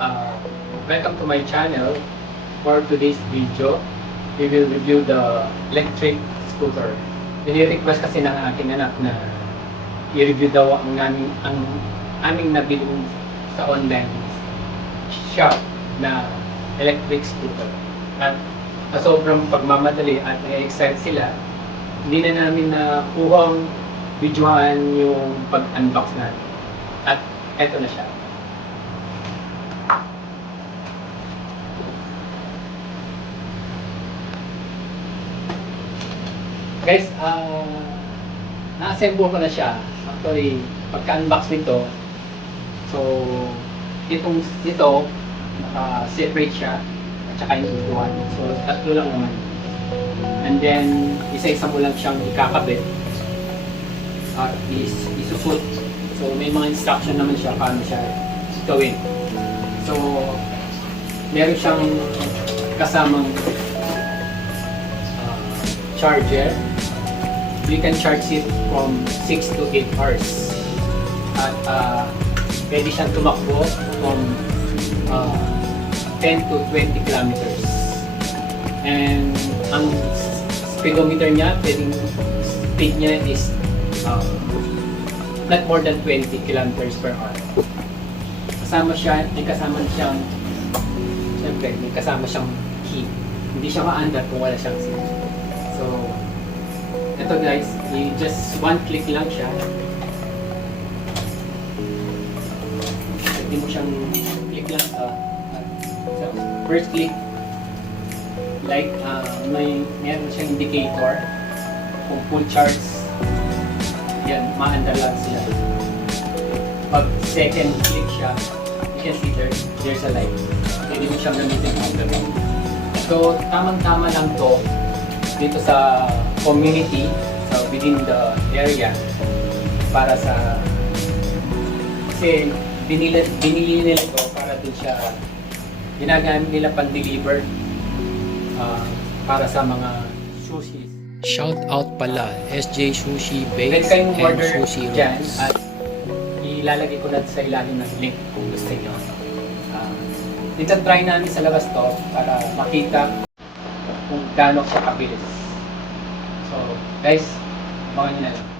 uh, welcome to my channel. For today's video, we will review the electric scooter. Nire-request kasi ng aking anak na i-review daw ang aming nabili sa online shop na electric scooter. At sa sobrang pagmamadali at na-excite sila, hindi na namin nakuhang videohan yung pag-unbox natin. At eto na siya. Guys, na-assemble ko na siya. Actually, pagka-unbox nito, so, ito, naka-separate siya, at saka yung upuan. So, tatlo lang naman. And then, isa-isa mo lang siyang ikakabit at isuput. So, may mga instruction naman siya paano siya gawin. So, meron siyang kasamang charger. You can charge it from 6 to 8 hours. At pwede siyang tumakbo from 10 to 20 kilometers. And ang speedometer niya, speed niya is not more than 20 kilometers per hour. May kasama siyang key. Hindi siya maandar kung wala siyang seat. So, ito guys, just one click lang siya. Pwede mo siyang click lang sa first click. Like, meron siyang indicator. Kung full charge, yan, maandar lang sila. Pag second click siya, you can see there's a light. Pwede mo siyang gamitin on the road. So, tamang-tama lang to dito sa community, so within the area, para sa kasi binili nila ito para din siya ginagamit nila pang-deliver para sa mga sushi. Shout out pala, SJ Sushi Base Pwede kayong and order Sushi dyan Rolls. at ilalagay ko na sa ilalim ng link kung gusto nyo. Dito try namin sa labas to para makita kung gaano siya kabilis. So, guys, mga nyo na lang.